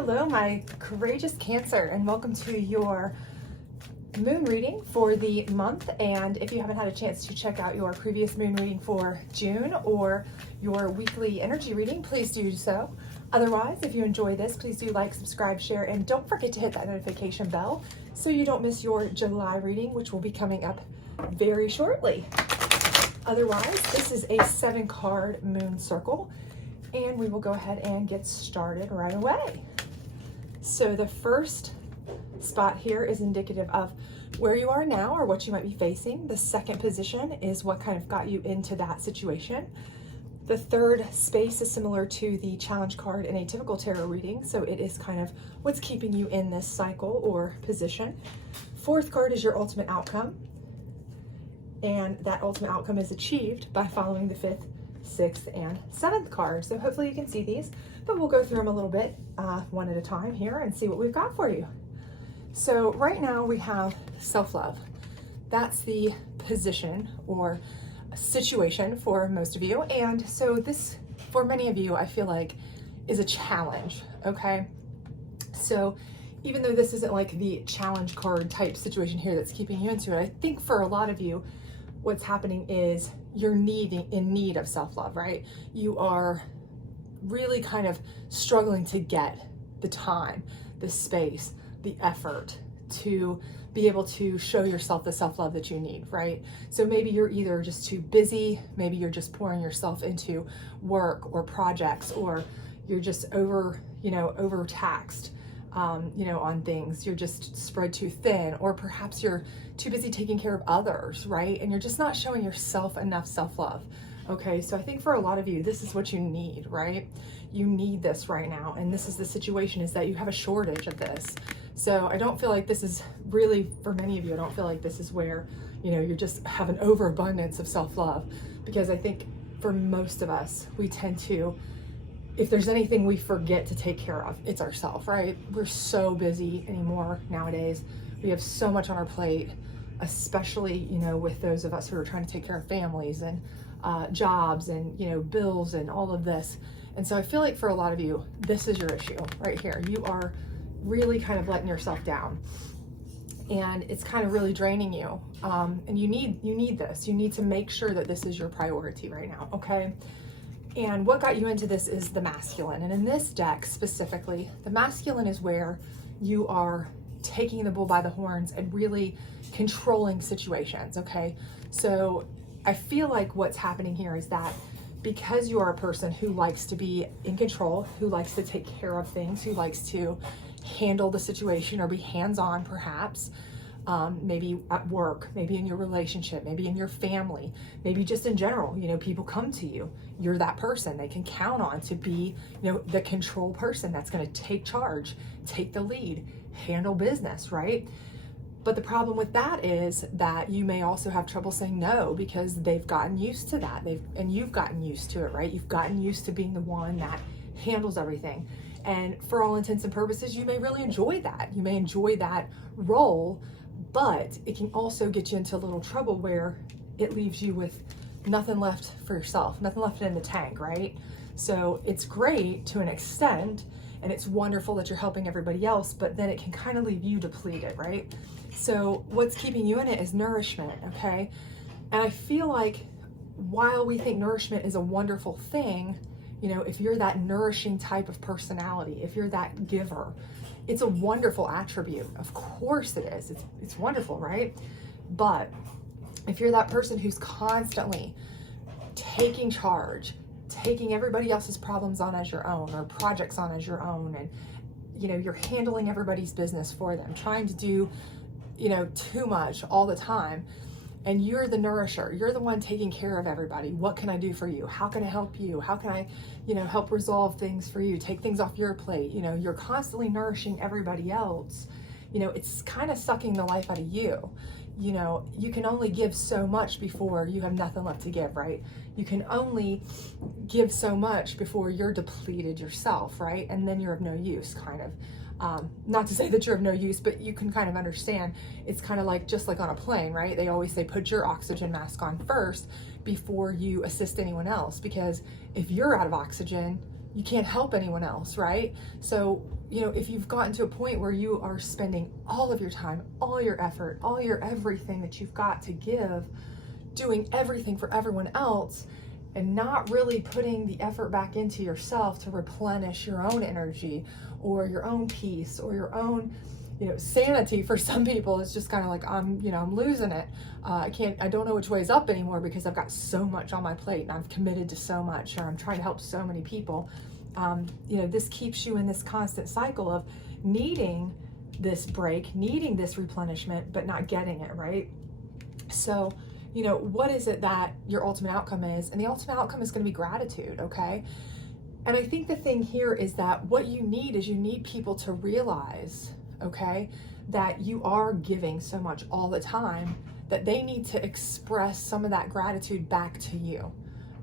Hello, my courageous Cancer, and welcome to your moon reading for the month. And if you haven't had a chance to check out your previous moon reading for June or your weekly energy reading, please do so. Otherwise, if you enjoy this, please do like, subscribe, share, and don't forget to hit that notification bell so you don't miss your July reading, which will be coming up very shortly. Otherwise, this is a 7-card moon circle, and we will go ahead and get started right away. So the first spot here is indicative of where you are now or what you might be facing. The second position is what kind of got you into that situation. The third space is similar to the challenge card in a typical tarot reading, so it is kind of what's keeping you in this cycle or position. Fourth card is your ultimate outcome, and that ultimate outcome is achieved by following the fifth, sixth, and seventh card. So hopefully you can see these, but we'll go through them a little bit one at a time here and see what we've got for you. So right now we have self-love. That's the position or situation for most of you. And so this, for many of you, I feel like is a challenge, okay? So even though this isn't like the challenge card type situation here that's keeping you into it, I think for a lot of you, what's happening is you're in need of self-love, right? You are really kind of struggling to get the time, the space, the effort to be able to show yourself the self-love that you need, right? So maybe you're either just too busy, maybe you're just pouring yourself into work or projects, or you're just overtaxed, on things. You're just spread too thin, or perhaps you're too busy taking care of others, right? And you're just not showing yourself enough self-love. Okay, so I think for a lot of you, this is what you need, right? You need this right now. And this is the situation, is that you have a shortage of this. So I don't feel like this is really, for many of you, I don't feel like this is where, you just have an overabundance of self-love. Because I think for most of us, we tend to, if there's anything we forget to take care of, it's ourselves, right? We're so busy anymore nowadays. We have so much on our plate, especially, with those of us who are trying to take care of families and jobs and, bills and all of this. And so I feel like for a lot of you, this is your issue right here. You are really kind of letting yourself down, and it's kind of really draining you. And you need this. You need to make sure that this is your priority right now, okay? And what got you into this is the masculine. And in this deck specifically, the masculine is where you are taking the bull by the horns and really controlling situations, okay? So I feel like what's happening here is that because you are a person who likes to be in control, who likes to take care of things, who likes to handle the situation or be hands-on perhaps, maybe at work, maybe in your relationship, maybe in your family, maybe just in general, people come to you. You're that person they can count on to be, the control person that's going to take charge, take the lead, handle business, right? But the problem with that is that you may also have trouble saying no because they've gotten used to that. And you've gotten used to it, right? You've gotten used to being the one that handles everything. And for all intents and purposes, you may really enjoy that. You may enjoy that role, but it can also get you into a little trouble where it leaves you with nothing left for yourself, nothing left in the tank, right? So it's great to an extent, and it's wonderful that you're helping everybody else, but then it can kind of leave you depleted, right? So what's keeping you in it is nourishment, okay? And I feel like while we think nourishment is a wonderful thing, if you're that nourishing type of personality, if you're that giver, it's a wonderful attribute. Of course it is. It's wonderful, right? But if you're that person who's constantly taking charge, taking everybody else's problems on as your own, or projects on as your own, and you're handling everybody's business for them, trying to do too much all the time, and you're the nourisher, you're the one taking care of everybody. What can I do for you? How can I help you? How can I help resolve things for you, take things off your plate? You're constantly nourishing everybody else. It's kind of sucking the life out of you. You can only give so much before you have nothing left to give, right? You can only give so much before you're depleted yourself, right? And then you're of no use, kind of. Not to say that you're of no use, but you can kind of understand. It's kind of like, just like on a plane, right? They always say, put your oxygen mask on first before you assist anyone else. Because if you're out of oxygen, you can't help anyone else, right? So, you know, if you've gotten to a point where you are spending all of your time, all your effort, all your everything that you've got to give, doing everything for everyone else, and not really putting the effort back into yourself to replenish your own energy or your own peace or your own, you know, sanity. For some people, it's just kind of like, I'm losing it. I don't know which way is up anymore because I've got so much on my plate and I've committed to so much, or I'm trying to help so many people. You know, this keeps you in this constant cycle of needing this break, needing this replenishment, but not getting it, right? So, you know, what is it that your ultimate outcome is? And the ultimate outcome is going to be gratitude, okay? And I think the thing here is that what you need is you need people to realize, okay, that you are giving so much all the time that they need to express some of that gratitude back to you,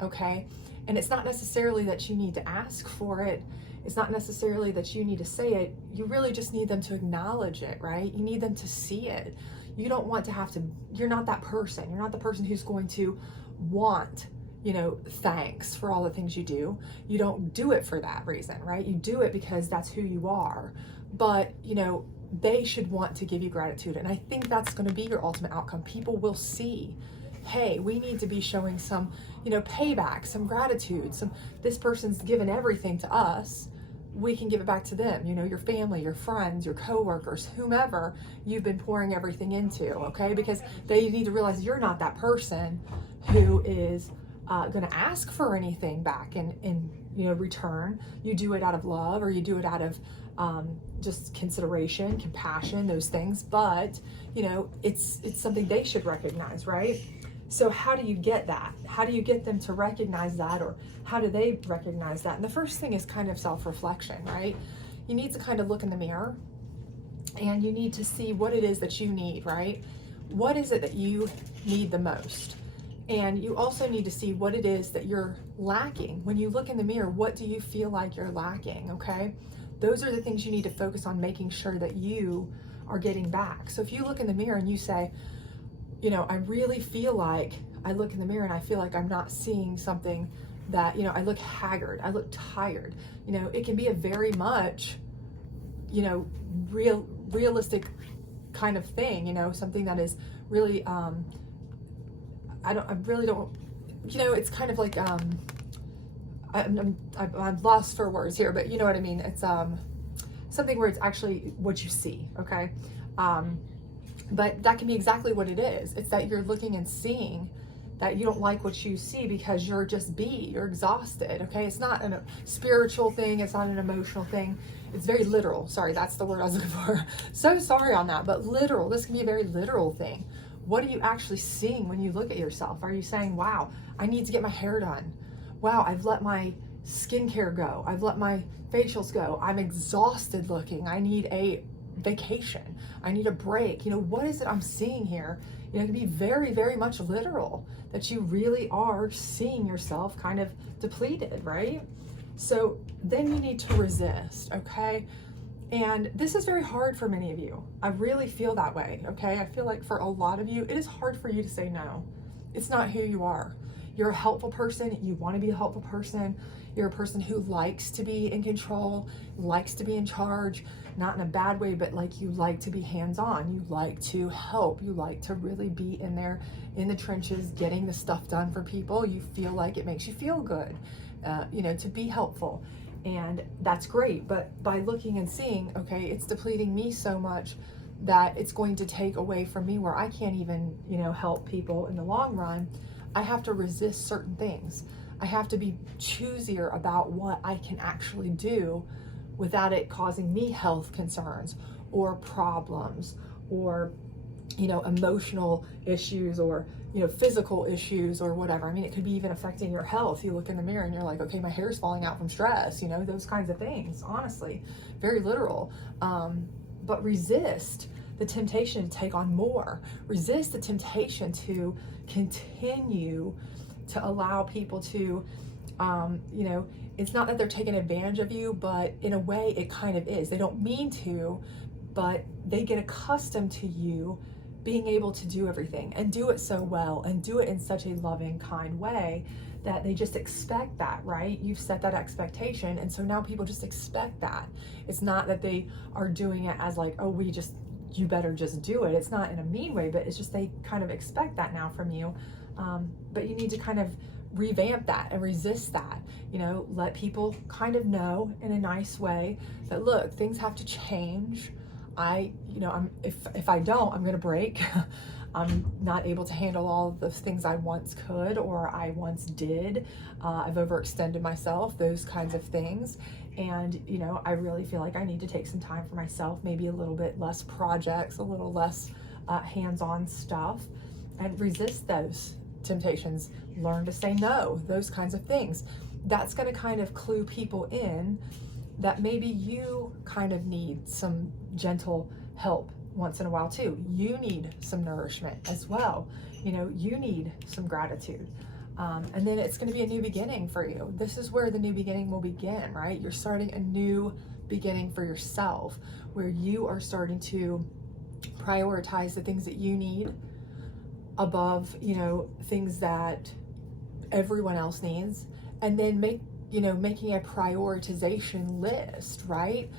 okay? And it's not necessarily that you need to ask for it. It's not necessarily that you need to say it. You really just need them to acknowledge it, right? You need them to see it. You don't want to have to, you're not that person. You're not the person who's going to want, you know, thanks for all the things you do. You don't do it for that reason, right? You do it because that's who you are. But, you know, they should want to give you gratitude. And I think that's going to be your ultimate outcome. People will see, hey, we need to be showing some, you know, payback, some gratitude, this person's given everything to us. We can give it back to them, you know, your family, your friends, your coworkers, whomever you've been pouring everything into, okay? Because they need to realize you're not that person who is going to ask for anything back in you know, return. You do it out of love, or you do it out of just consideration, compassion, those things. But, you know, it's something they should recognize, right? So how do you get that? How do you get them to recognize that, or how do they recognize that? And the first thing is kind of self-reflection, right? You need to kind of look in the mirror and you need to see what it is that you need, right? What is it that you need the most? And you also need to see what it is that you're lacking. When you look in the mirror, what do you feel like you're lacking, okay? Those are the things you need to focus on, making sure that you are getting back. So if you look in the mirror and you say, you know, I really feel like, I look in the mirror and I feel like I'm not seeing something that, you know, I look haggard, I look tired. You know, it can be a very much, you know, realistic kind of thing, you know, something that is really, I really don't, you know, it's kind of like, I'm lost for words here, but you know what I mean? It's something where it's actually what you see, okay? But that can be exactly what it is. It's that you're looking and seeing that you don't like what you see because you're you're exhausted, okay? It's not a spiritual thing. It's not an emotional thing. It's very literal. Sorry, that's the word I was looking for. So sorry on that, but literal. This can be a very literal thing. What are you actually seeing when you look at yourself? Are you saying, wow, I need to get my hair done. Wow, I've let my skincare go. I've let my facials go. I'm exhausted looking. I need a vacation. I need a break. You know, what is it I'm seeing here? You know, it can be very, very much literal that you really are seeing yourself kind of depleted, right? So then you need to resist, okay? And this is very hard for many of you. I really feel that way, okay? I feel like for a lot of you, it is hard for you to say no. It's not who you are. You're a helpful person. You want to be a helpful person. You're a person who likes to be in control, likes to be in charge, not in a bad way, but like you like to be hands-on. You like to help. You like to really be in there in the trenches, getting the stuff done for people. You feel like it makes you feel good, you know, to be helpful. And that's great. But by looking and seeing, okay, it's depleting me so much that it's going to take away from me where I can't even, you know, help people in the long run. I have to resist certain things. I have to be choosier about what I can actually do without it causing me health concerns or problems or, you know, emotional issues or, you know, physical issues or whatever. I mean, it could be even affecting your health. You look in the mirror and you're like, okay, my hair's falling out from stress, you know, those kinds of things, honestly, very literal. But resist the temptation to take on more. Resist the temptation to continue to allow people to, you know, it's not that they're taking advantage of you, but in a way it kind of is. They don't mean to, but they get accustomed to you being able to do everything and do it so well and do it in such a loving, kind way that they just expect that, right? You've set that expectation. And so now people just expect that. It's not that they are doing it as like, oh, you better just do it. It's not in a mean way, but it's just they kind of expect that now from you. But you need to kind of revamp that and resist that. Let people kind of know in a nice way that, look, things have to change. If I don't, I'm gonna break. I'm not able to handle all of the things I once could or I once did. I've overextended myself, those kinds of things. And, I really feel like I need to take some time for myself, maybe a little bit less projects, a little less hands-on stuff, and resist those temptations. Learn to say no, those kinds of things. That's going to kind of clue people in that maybe you kind of need some gentle help once in a while too. You need some nourishment as well. You need some gratitude. And then it's going to be a new beginning for you. This is where the new beginning will begin, right? You're starting a new beginning for yourself, where you are starting to prioritize the things that you need above, things that everyone else needs, and then making a prioritization list, right?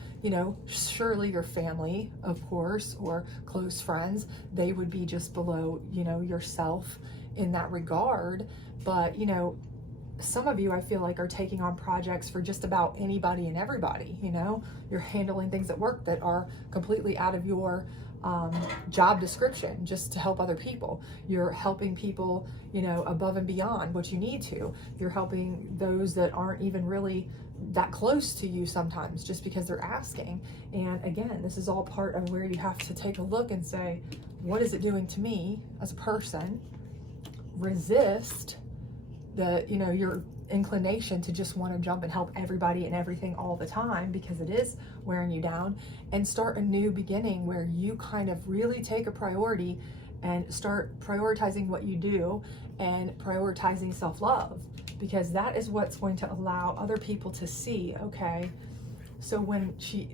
Surely your family, of course, or close friends, they would be just below, yourself in that regard. But, some of you, I feel like, are taking on projects for just about anybody and everybody. You're handling things at work that are completely out of your job description just to help other people. You're helping people, above and beyond what you need to. You're helping those that aren't even really that close to you sometimes just because they're asking. And again, this is all part of where you have to take a look and say, what is it doing to me as a person? Resist your inclination to just want to jump and help everybody and everything all the time, because it is wearing you down, and start a new beginning where you kind of really take a priority and start prioritizing what you do and prioritizing self-love, because that is what's going to allow other people to see, okay, so when she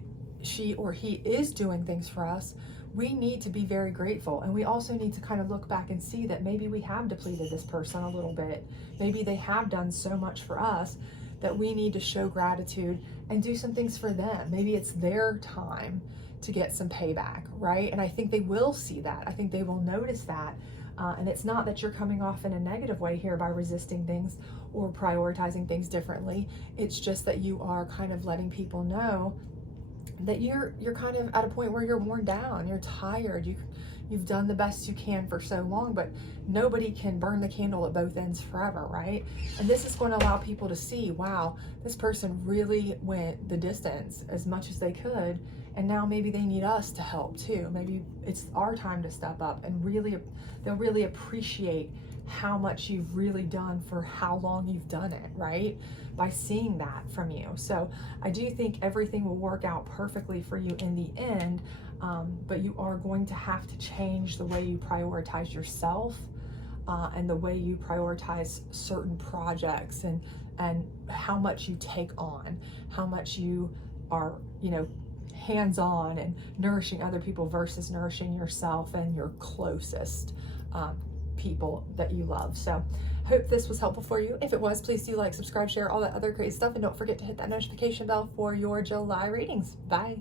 or he is doing things for us, we need to be very grateful. And we also need to kind of look back and see that maybe we have depleted this person a little bit. Maybe they have done so much for us that we need to show gratitude and do some things for them. Maybe it's their time to get some payback, right? And I think they will see that. I think they will notice that. And it's not that you're coming off in a negative way here by resisting things or prioritizing things differently. It's just that you are kind of letting people know that you're kind of at a point where you're worn down, you're tired, you've done the best you can for so long, but nobody can burn the candle at both ends forever, right? And this is going to allow people to see, wow, this person really went the distance as much as they could, and now maybe they need us to help too. Maybe it's our time to step up, and they'll really appreciate how much you've really done for how long you've done it, right? By seeing that from you. So I do think everything will work out perfectly for you in the end, but you are going to have to change the way you prioritize yourself and the way you prioritize certain projects, and how much you take on, how much you are, hands-on and nourishing other people versus nourishing yourself and your closest people that you love. So hope this was helpful for you. If it was, please do like, subscribe, share, all that other great stuff, and don't forget to hit that notification bell for your July readings. Bye.